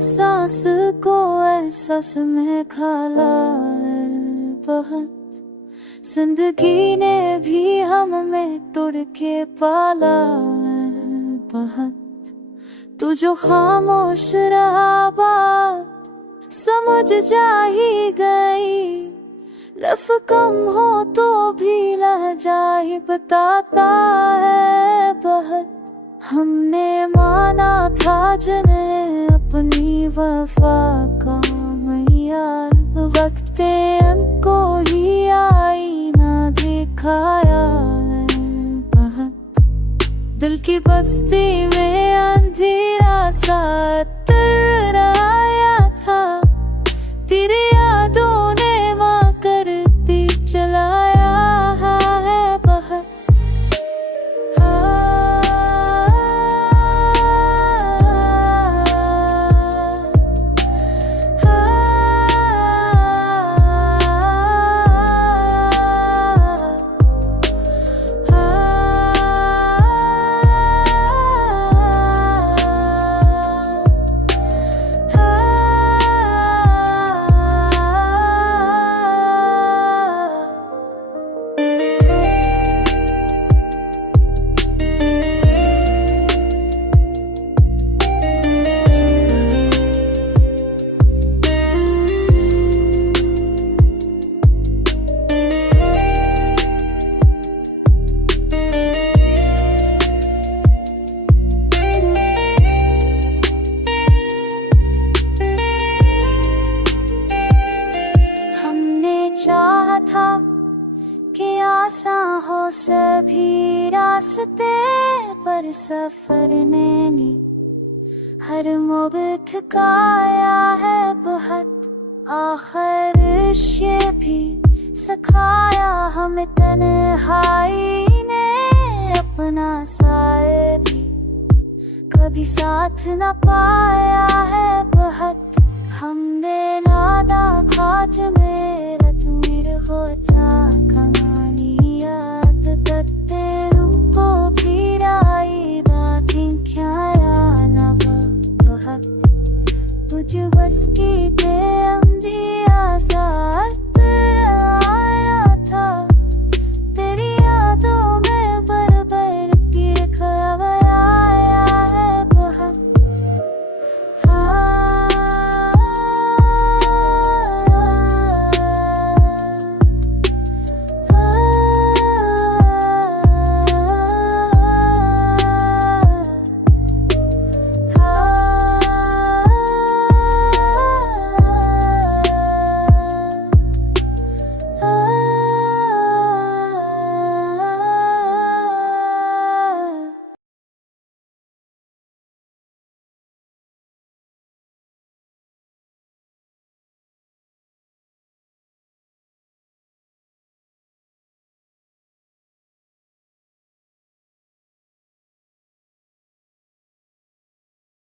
सांस को एहसास में खाला है बहुत। जिंदगी ने भी हम में तोड़ के पाला है बहुत। तू जो खामोश रहा बात समझ जा ही गई। लफ कम हो तो भी लहजा ही बताता है बहुत। हमने माना था जिन्हें अपनी वफा का मयार, वक्त उनको ही आईना दिखाया है बहुत। दिल की बस्ती में अंधेरा सा तराया था, तेरी यादों ने माँ करती चलाया है बहुत। चाहा था कि आसान हो सभी रास्ते, पर सफर ने भी हर मोड़ थकाया है बहुत। आखिर ये भी सिखाया हमें तन्हाई ने, अपना साए भी कभी साथ न पाया है बहुत। हमने नादा खाज मेरा तू मेरे हो जा कहानी याद करते रुको फिर आई बातें क्या ना बहुत। तुझ बस की थे हम जी आसार